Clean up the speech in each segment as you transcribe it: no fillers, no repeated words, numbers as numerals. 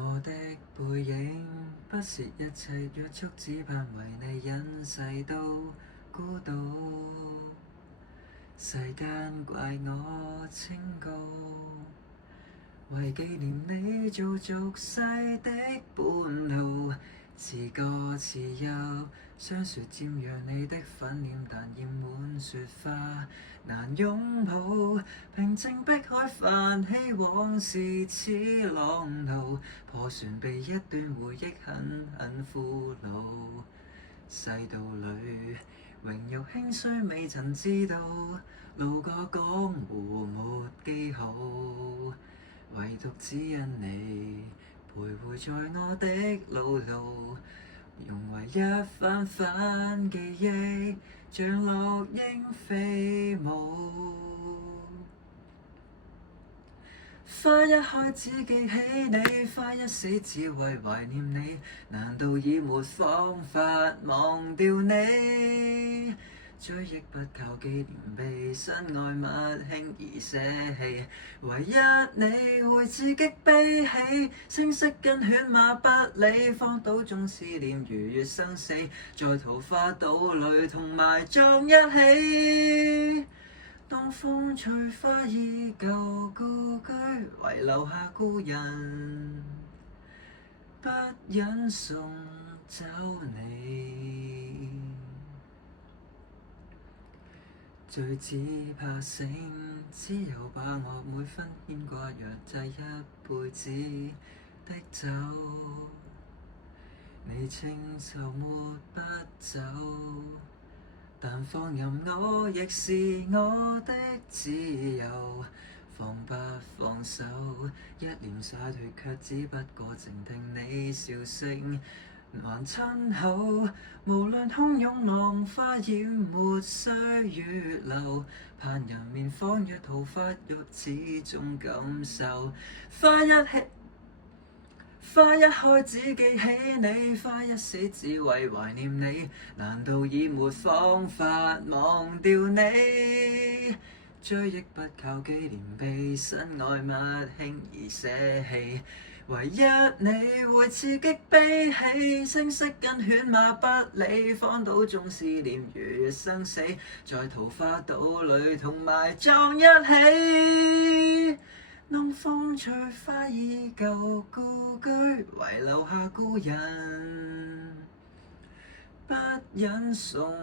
我的背影不是一切約束，只盼為你隱世都孤獨。世間怪我清高，為紀念你做俗世的伴路。詞歌詞有雙說瞻仰你的粉臉，但染滿雪花難擁抱。平靜碧海泛起往事似浪濤，破船被一段回憶狠狠俘虜。世道裏榮辱興衰未曾知道，路過江湖沒記號，唯獨只因你徘徊在我的老路，融為一番番記憶，像落英飛舞。花一開只記起你，花一死只為懷念你，難道已沒方法忘掉你？追憶不靠紀念碑，身外物輕易捨棄，唯一你會自己悲喜，聲色跟犬馬不理，荒島中思念如月生死，在桃花島裏同埋葬一起。當風吹花依舊故居，遺留下故人，不忍送走你。最只怕醒，只有把我每分牽掛藥劑一輩子的走。你清愁抹不走，但放任我亦是我的自由，放不放手，一臉灑脱卻只不過靜聽你笑聲還親口。無論洶湧浪花淹沒歲月流，盼人面仿若桃花浴，始終感受。花一開只記起你，花一死只為懷念你，難道已沒方法忘掉你？追憶不靠紀念碑，身外物輕易捨棄，唯一你會刺激悲喜，聲色跟犬馬不理，荒島中思念如月生死，在桃花島裏同埋葬一起。當風吹花依舊故居，遺留下故人，不忍送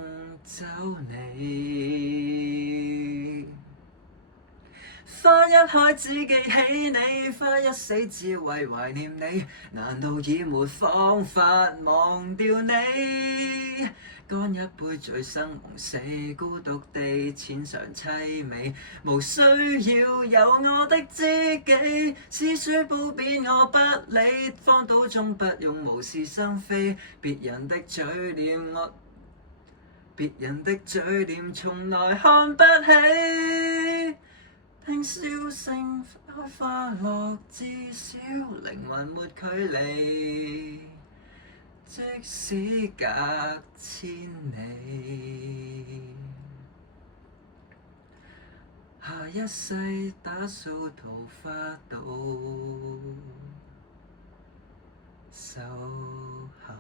走你。花一開只記起你，花一死只為懷念你，難道已沒方法忘掉你？乾一杯醉生夢死，孤獨地淺嘗凄美，無需要有我的知己，詩書褒貶我不理，荒島中不用無事生非，別人的嘴臉從來看不起。聽笑聲開花落，至少靈魂沒距離，即使隔千里。下一世打掃桃花島，守候。